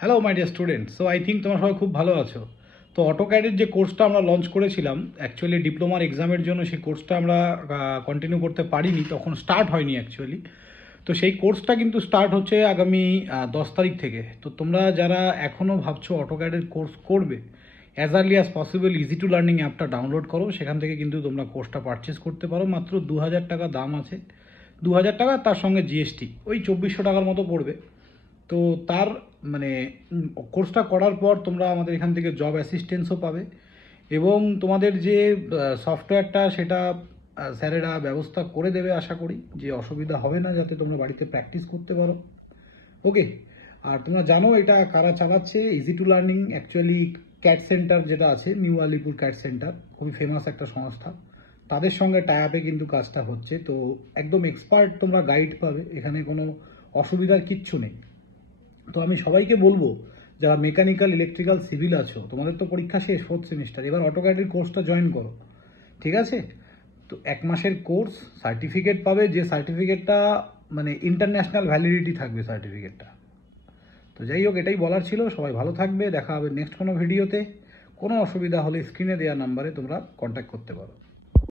Hello my dear student, so I think তোমরা সবাই খুব ভালো আছো। তো অটোক্যাডের যে কোর্সটা আমরা লঞ্চ করেছিলাম, অ্যাকচুয়ালি ডিপ্লোমার এক্সামের জন্য সেই কোর্সটা আমরা কন্টিনিউ করতে পারিনি, তখন স্টার্ট হয়নি অ্যাকচুয়ালি। তো সেই কোর্সটা কিন্তু স্টার্ট হচ্ছে আগামী 10 তারিখ থেকে। তো তোমরা যারা এখনও ভাবছো অটোক্যাডের কোর্স করবে, as early as possible easy to learning অ্যাপটা ডাউনলোড করো, সেখান থেকে কিন্তু তোমরা কোর্সটা পারচেস করতে পারো। মাত্র 2000 টাকা দাম আছে, 2000 টাকা, তার সঙ্গে জিএসটি ওই 2400 টাকার মতো পড়বে। তো তার মানে কোর্সটা করার পর তোমরা আমাদের এখান থেকে জব অ্যাসিস্ট্যান্সও পাবে, এবং তোমাদের যে সফটওয়্যারটা সেটা স্যারেরা ব্যবস্থা করে দেবে, আশা করি যে অসুবিধা হবে না, যাতে তোমরা বাড়িতে প্র্যাকটিস করতে পারো। ওকে। আর তোমরা জানো এটা কারা চালাচ্ছে? Easy to learning, actually cat centre যেটা আছে, নিউ আলিপুর ক্যাট সেন্টার, খুবই ফেমাস একটা সংস্থা, তাদের সঙ্গে টাই আপে কিন্তু কাজটা হচ্ছে। তো একদম এক্সপার্ট তোমরা গাইড পাবে, এখানে কোনো অসুবিধার কিচ্ছু নেই। তো আমি সবাইকে বলবো, যারা মেকানিক্যাল, ইলেকট্রিক্যাল, সিভিল আছো, তোমাদের তো পরীক্ষা শেষ, 4th সেমিস্টার, এবার অটোক্যাডের কোর্সটা জয়েন করো, ঠিক আছে? তো 1 মাসের কোর্স, সার্টিফিকেট পাবে, যে সার্টিফিকেটটা মানে ইন্টারন্যাশনাল ভ্যালিডিটি থাকবে সার্টিফিকেটটা। তো যাই হোক, এটাই বলার ছিল। সবাই ভালো থাকবে, দেখা হবে নেক্সট কোনো ভিডিওতে। কোনো অসুবিধা হলে স্ক্রিনে দেওয়া নাম্বারে তোমরা কন্ট্যাক্ট করতে পারো।